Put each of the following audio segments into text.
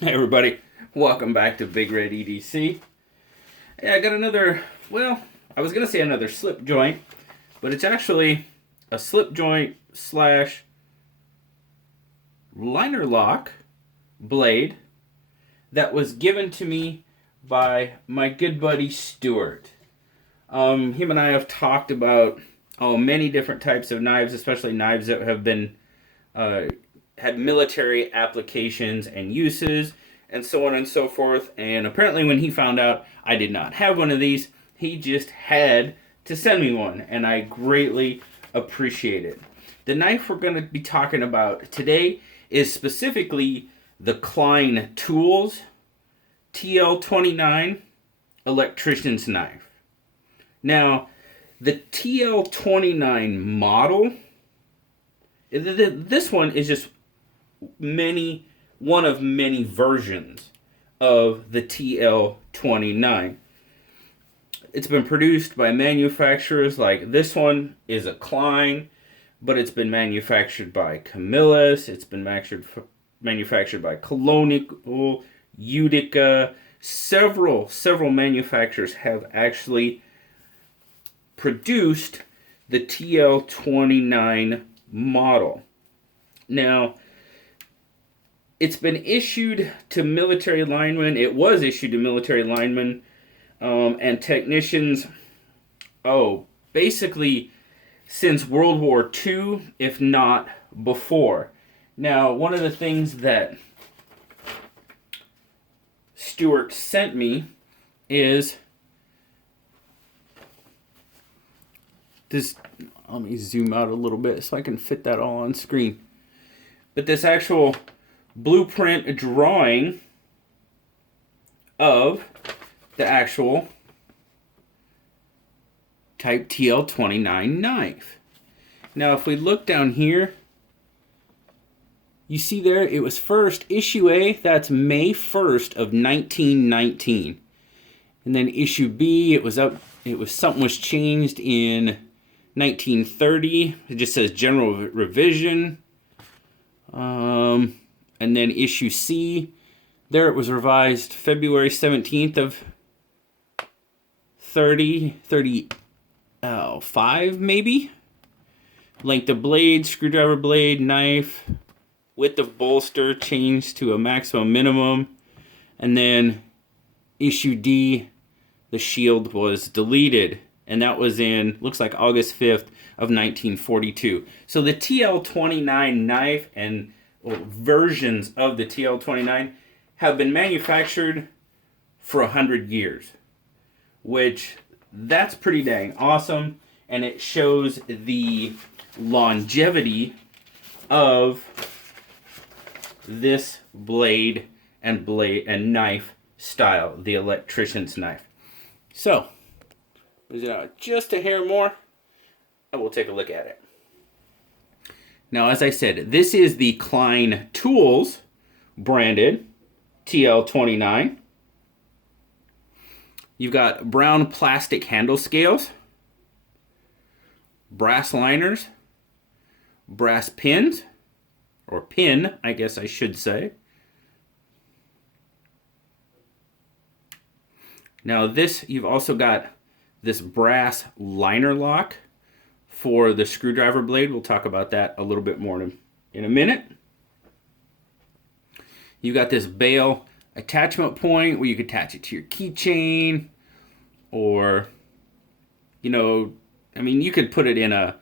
Hey everybody, welcome back to Big Red EDC. Hey, I got another, well, I was going to say another slip joint, but it's actually a slip joint slash liner lock blade that was given to me by my good buddy Stuart. Him and I have talked about many different types of knives, especially knives that have been had military applications and uses, and so on and so forth. And apparently, when he found out I did not have one of these, he just had to send me one, and I greatly appreciate it. The knife we're going to be talking about today is specifically the Klein Tools TL-29 Electrician's knife. Now, the TL-29 model, this one is just one of many versions of the TL-29. It's been produced by manufacturers like this one is a Klein, but it's been manufactured by Camillus, it's been manufactured by Colonial, Utica. Several manufacturers have actually produced the TL-29 model. Now, it's been issued to military linemen. It was issued to military linemen and technicians, basically since World War II, if not before. Now, one of the things that Stuart sent me is this. Let me zoom out a little bit so I can fit that all on screen. But this actual blueprint drawing of the actual Type TL-29 knife. Now, if we look down here, you see there, it was first, issue A, that's May 1st of 1919. And then issue B, something was changed in 1930. It just says general revision. And then issue C, there it was revised February 17th of 35 maybe. Length of blade, screwdriver blade, knife, width of bolster changed to a maximum minimum. And then issue D, the shield was deleted. And that was in, looks like August 5th of 1942. So the TL-29 knife and versions of the TL-29 have been manufactured for 100 years, which that's pretty dang awesome, and it shows the longevity of this blade and knife style, the electrician's knife. So, just a hair more, and we'll take a look at it. Now, as I said, this is the Klein Tools branded TL-29. You've got brown plastic handle scales, brass liners, brass pins, or pin, I guess I should say. Now you've also got this brass liner lock for the screwdriver blade. We'll talk about that a little bit more in a minute. You got this bail attachment point where you can attach it to your keychain, or you could put it in a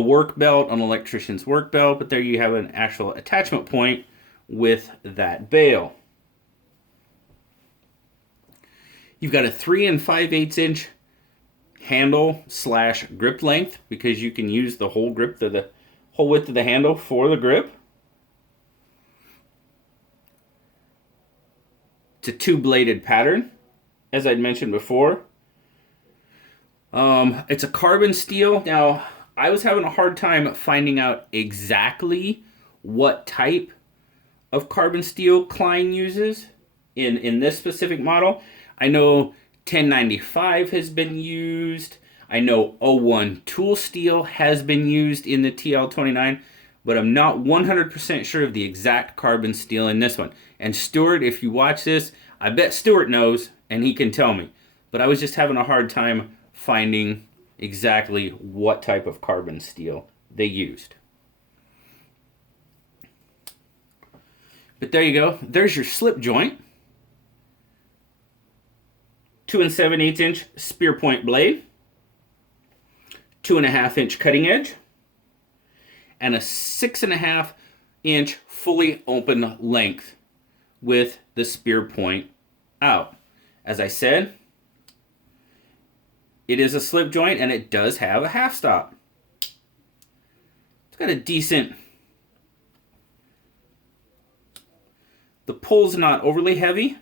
work belt, an electrician's work belt, but there you have an actual attachment point with that bail. You've got a 3 5/8 inch handle slash grip length, because you can use the whole width of the handle for the grip. It's a 2-bladed pattern, as I'd mentioned before. It's a carbon steel. Now, I was having a hard time finding out exactly what type of carbon steel Klein uses in this specific model. I know 1095 has been used. I know 01 tool steel has been used in the TL-29, but I'm not 100% sure of the exact carbon steel in this one. And Stuart, if you watch this, I bet Stuart knows and he can tell me. But I was just having a hard time finding exactly what type of carbon steel they used. But there you go. There's your slip joint. 2 7/8 inch spear point blade. 2.5 inch cutting edge. And a 6.5 inch fully open length with the spear point out. As I said, it is a slip joint and it does have a half stop. It's got a decent... The pull's not overly heavy.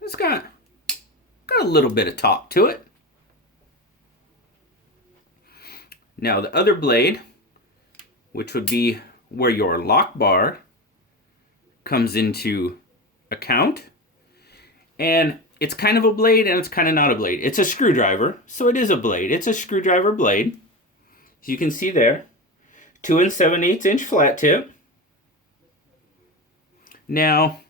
It's got a little bit of top to it. Now the other blade, which would be where your lock bar comes into account. And it's kind of a blade and it's kind of not a blade. It's a screwdriver, so it is a blade. It's a screwdriver blade. As you can see there, 2 7/8 inch flat tip. Now,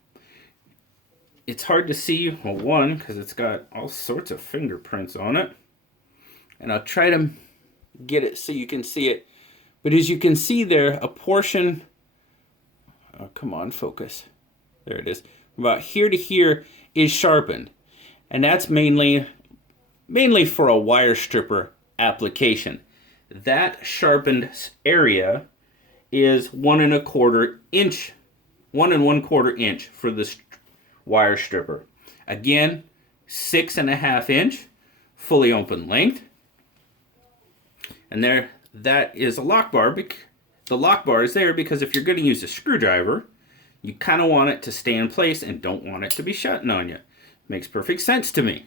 it's hard to see, well, one, because it's got all sorts of fingerprints on it. And I'll try to get it so you can see it. But as you can see there, a portion, oh, come on, focus. There it is. About here to here is sharpened. And that's mainly for a wire stripper application. That sharpened area is 1 1/4 inch. 1 1/4 inch for this wire stripper. Again, 6.5 inch fully open length. And there, that is a lock bar. The lock bar is there because if you're going to use a screwdriver, you kind of want it to stay in place and don't want it to be shutting on you. Makes perfect sense to me.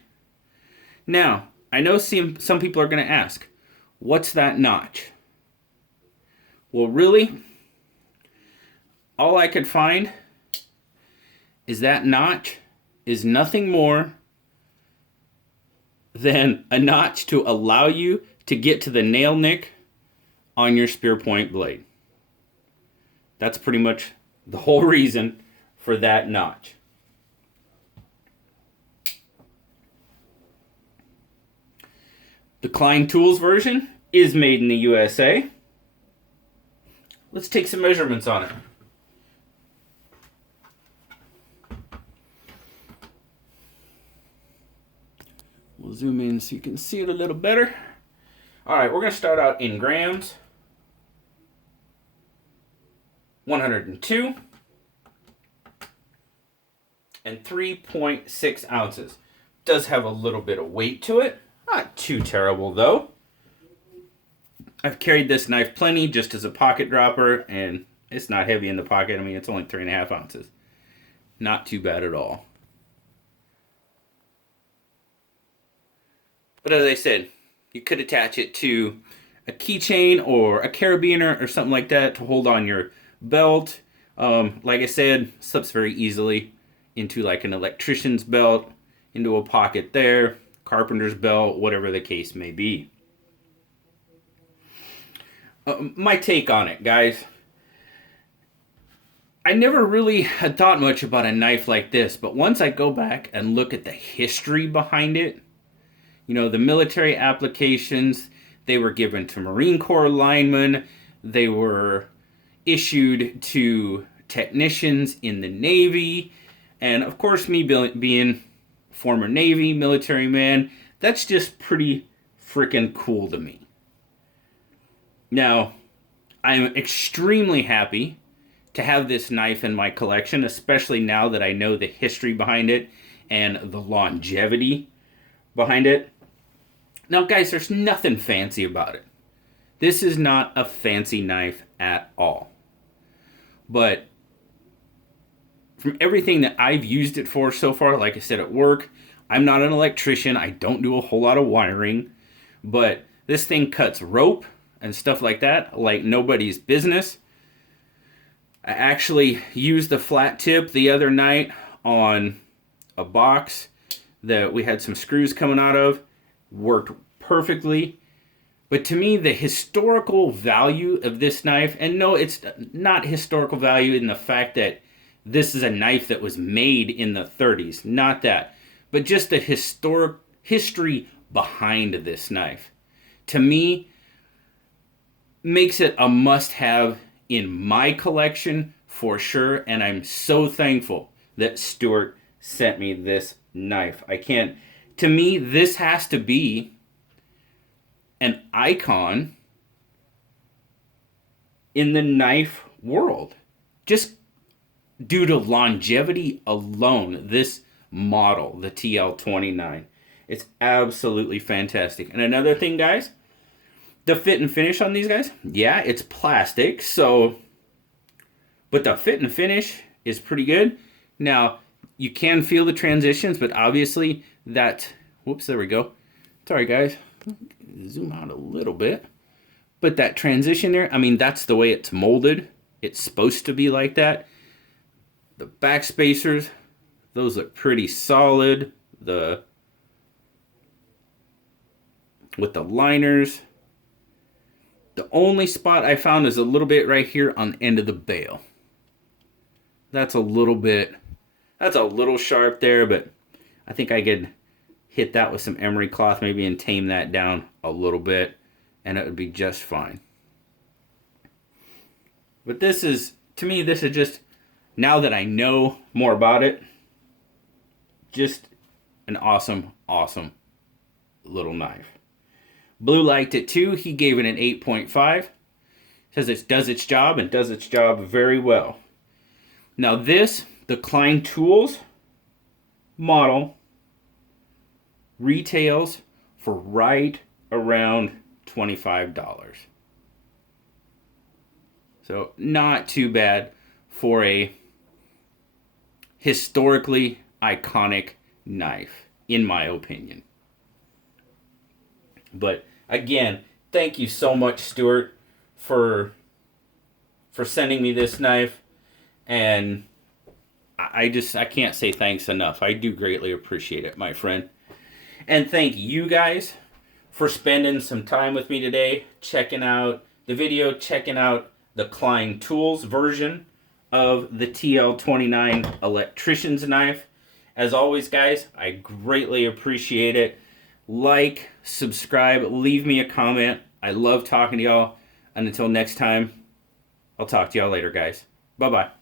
Now, I know some people are going to ask, what's that notch? Well, really, all I could find is that notch is nothing more than a notch to allow you to get to the nail nick on your spear point blade. That's pretty much the whole reason for that notch. The Klein Tools version is made in the USA. Let's take some measurements on it. We'll zoom in so you can see it a little better. All right, we're going to start out in grams. 102 and 3.6 ounces. Does have a little bit of weight to it. Not too terrible though. I've carried this knife plenty just as a pocket dropper, and it's not heavy in the pocket. I mean, it's only 3.5 ounces. Not too bad at all. But as I said, you could attach it to a keychain or a carabiner or something like that to hold on your belt. Like I said, slips very easily into like an electrician's belt, into a pocket there, carpenter's belt, whatever the case may be. My take on it, guys. I never really had thought much about a knife like this, but once I go back and look at the history behind it, you know, the military applications, they were given to Marine Corps linemen, they were issued to technicians in the Navy, and of course me being former Navy military man, that's just pretty freaking cool to me. Now, I'm extremely happy to have this knife in my collection, especially now that I know the history behind it and the longevity behind it. Now, guys, there's nothing fancy about it. This is not a fancy knife at all. But from everything that I've used it for so far, like I said, at work, I'm not an electrician. I don't do a whole lot of wiring. But this thing cuts rope and stuff like that like nobody's business. I actually used the flat tip the other night on a box that we had some screws coming out of. Worked perfectly. But to me, the historical value of this knife, and no, it's not historical value in the fact that this is a knife that was made in the 30s. Not that. But just the history behind this knife. To me, makes it a must-have in my collection for sure. And I'm so thankful that Stuart sent me this knife. I can't... To me, this has to be an icon in the knife world. Just due to longevity alone, this model, the TL-29, it's absolutely fantastic. And another thing, guys, the fit and finish on these guys, yeah, it's plastic, so, but the fit and finish is pretty good. Now, you can feel the transitions, but obviously that, whoops, there we go. Sorry, guys. Zoom out a little bit. But that transition there, I mean, that's the way it's molded. It's supposed to be like that. The back spacers, those look pretty solid. With the liners. The only spot I found is a little bit right here on the end of the bail. That's a little sharp there, but I think I could hit that with some emery cloth maybe and tame that down a little bit, and it would be just fine. But this is, to me, this is just, now that I know more about it, just an awesome, awesome little knife. Blue liked it too. He gave it an 8.5. Says it does its job and does its job very well. Now this, the Klein Tools model, retails for right around $25. So not too bad for a historically iconic knife, in my opinion. But again, thank you so much, Stuart, for sending me this knife, and I can't say thanks enough. I do greatly appreciate it, my friend. And thank you guys for spending some time with me today, checking out the video, checking out the Klein Tools version of the TL-29 Electrician's knife. As always, guys, I greatly appreciate it. Like, subscribe, leave me a comment. I love talking to y'all. And until next time, I'll talk to y'all later, guys. Bye-bye.